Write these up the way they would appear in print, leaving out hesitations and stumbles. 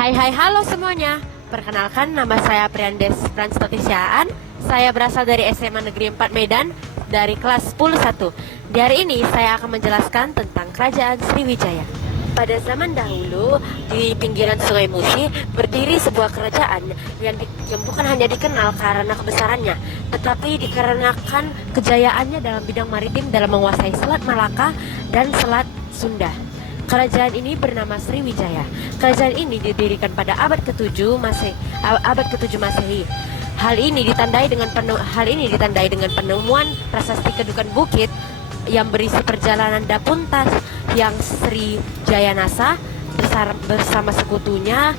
Halo semuanya. Perkenalkan, nama saya Priandes Pranstotisiaan. Saya berasal dari SMA Negeri 4 Medan dari kelas 10-1. Di hari ini saya akan menjelaskan tentang Kerajaan Sriwijaya. Pada zaman dahulu, di pinggiran Sungai Musi berdiri sebuah kerajaan yang bukan hanya dikenal karena kebesarannya, tetapi dikarenakan kejayaannya dalam bidang maritim dalam menguasai Selat Malaka dan Selat Sunda. Kerajaan ini bernama Sriwijaya. Kerajaan ini didirikan pada abad ke-7 Masehi. Hal ini ditandai dengan penemuan prasasti Kedukan Bukit yang berisi perjalanan Dapuntas yang Sri Jayanasa bersama sekutunya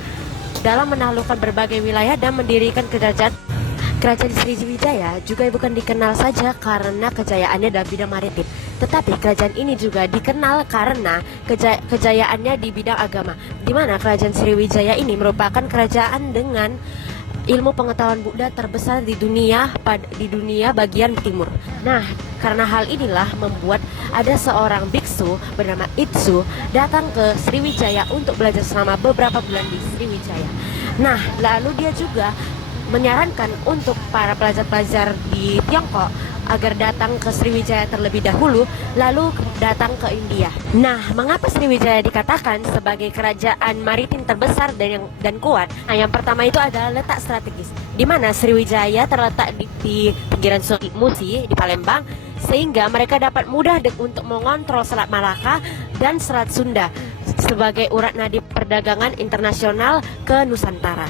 dalam menaklukkan berbagai wilayah dan mendirikan kerajaan. Kerajaan Sriwijaya juga bukan dikenal saja karena kejayaannya dalam bidang maritim, tetapi kerajaan ini juga dikenal karena kejayaannya di bidang agama, di mana kerajaan Sriwijaya ini merupakan kerajaan dengan ilmu pengetahuan Buddha terbesar di dunia bagian timur. Nah, karena hal inilah membuat ada seorang biksu bernama Itsu datang ke Sriwijaya untuk belajar selama beberapa bulan di Sriwijaya. Nah, lalu dia juga menyarankan untuk para pelajar-pelajar di Tiongkok agar datang ke Sriwijaya terlebih dahulu, lalu datang ke India. Nah, mengapa Sriwijaya dikatakan sebagai kerajaan maritim terbesar dan kuat? Nah, yang pertama itu adalah letak strategis, di mana Sriwijaya terletak di pinggiran Sungai Musi di Palembang, sehingga mereka dapat mudah untuk mengontrol Selat Malaka dan Selat Sunda sebagai urat nadi perdagangan internasional ke Nusantara.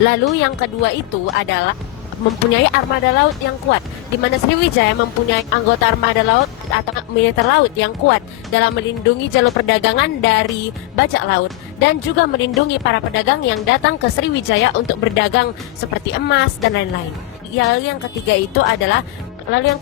Lalu yang kedua itu adalah mempunyai armada laut yang kuat, di mana Sriwijaya mempunyai anggota armada laut atau militer laut yang kuat dalam melindungi jalur perdagangan dari bajak laut dan juga melindungi para pedagang yang datang ke Sriwijaya untuk berdagang seperti emas dan lain-lain. Lalu yang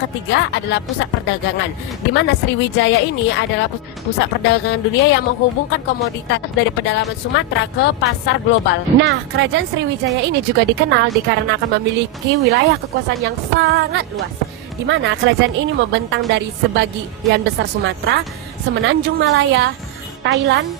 ketiga adalah pusat perdagangan, di mana Sriwijaya ini adalah pusat perdagangan dunia yang menghubungkan komoditas dari pedalaman Sumatera ke pasar global. Nah, kerajaan Sriwijaya ini juga dikenal dikarenakan memiliki wilayah kekuasaan yang sangat luas, di mana kerajaan ini membentang dari sebagian besar Sumatera, Semenanjung Malaya, Thailand,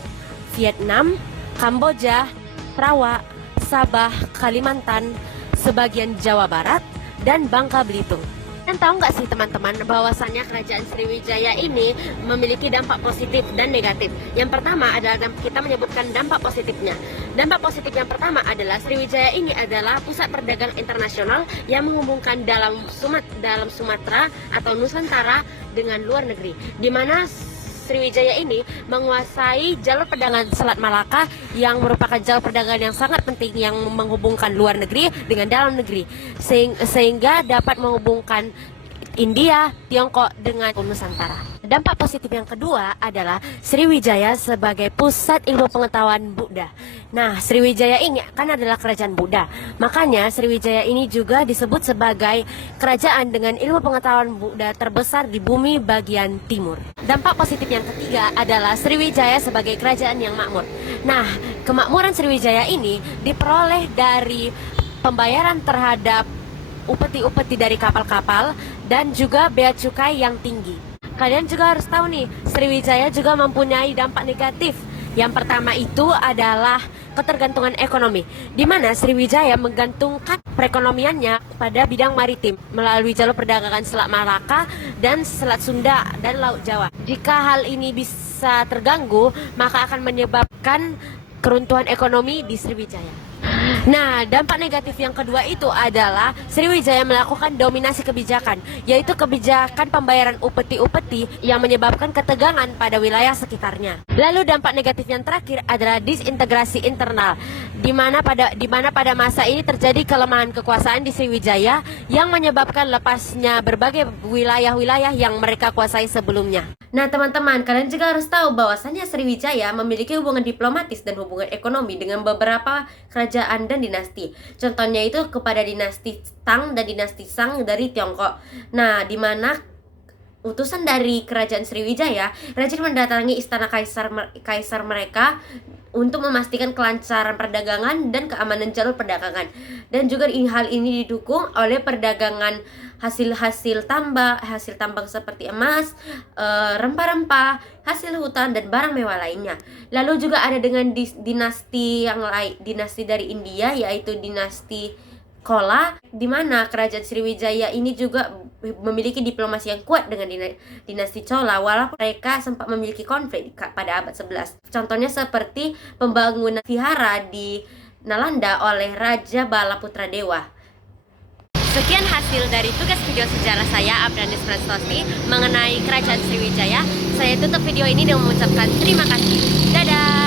Vietnam, Kamboja, Sarawak, Sabah, Kalimantan, sebagian Jawa Barat, dan Bangka Belitung. Dan tahu nggak sih teman-teman bahwasannya kerajaan Sriwijaya ini memiliki dampak positif dan negatif. Yang pertama adalah kita menyebutkan dampak positifnya. Dampak positif yang pertama adalah Sriwijaya ini adalah pusat perdagangan internasional yang menghubungkan dalam Sumatera atau Nusantara dengan luar negeri, di mana Sriwijaya ini menguasai jalur perdagangan Selat Malaka yang merupakan jalur perdagangan yang sangat penting yang menghubungkan luar negeri dengan dalam negeri, sehingga dapat menghubungkan India, Tiongkok dengan Nusantara. Dampak positif yang kedua adalah Sriwijaya sebagai pusat ilmu pengetahuan Buddha. Nah, Sriwijaya ini kan adalah kerajaan Buddha. Makanya Sriwijaya ini juga disebut sebagai kerajaan dengan ilmu pengetahuan Buddha terbesar di bumi bagian timur. Dampak positif yang ketiga adalah Sriwijaya sebagai kerajaan yang makmur. Nah, kemakmuran Sriwijaya ini diperoleh dari pembayaran terhadap upeti-upeti dari kapal-kapal dan juga bea cukai yang tinggi. Kalian juga harus tahu nih, Sriwijaya juga mempunyai dampak negatif. Yang pertama itu adalah ketergantungan ekonomi, di mana Sriwijaya menggantungkan perekonomiannya pada bidang maritim melalui jalur perdagangan Selat Malaka dan Selat Sunda dan Laut Jawa. Jika hal ini bisa terganggu, maka akan menyebabkan keruntuhan ekonomi di Sriwijaya. Nah, dampak negatif yang kedua itu adalah Sriwijaya melakukan dominasi kebijakan, yaitu kebijakan pembayaran upeti-upeti yang menyebabkan ketegangan pada wilayah sekitarnya. Lalu dampak negatif yang terakhir adalah disintegrasi internal, di mana pada masa ini terjadi kelemahan kekuasaan di Sriwijaya yang menyebabkan lepasnya berbagai wilayah-wilayah yang mereka kuasai sebelumnya. Nah, teman-teman, kalian juga harus tahu bahwasannya Sriwijaya memiliki hubungan diplomatis dan hubungan ekonomi dengan beberapa kerajaan dan dinasti. Contohnya itu kepada dinasti Tang dan dinasti Shang dari Tiongkok. Nah, di mana utusan dari kerajaan Sriwijaya rajin mendatangi istana kaisar mereka untuk memastikan kelancaran perdagangan dan keamanan jalur perdagangan. Dan juga hal ini didukung oleh perdagangan hasil tambang seperti emas, rempah-rempah, hasil hutan dan barang mewah lainnya. Lalu juga ada dengan dinasti yang lain, dinasti dari India, yaitu dinasti Chola, di mana kerajaan Sriwijaya ini juga memiliki diplomasi yang kuat dengan dinasti Chola, walaupun mereka sempat memiliki konflik pada abad 11. Contohnya seperti pembangunan vihara di Nalanda oleh Raja Bala Putra Dewa. Sekian hasil dari tugas video sejarah saya, Abranis Prestosni, mengenai kerajaan Sriwijaya. Saya tutup video ini dengan mengucapkan terima kasih. Dadah!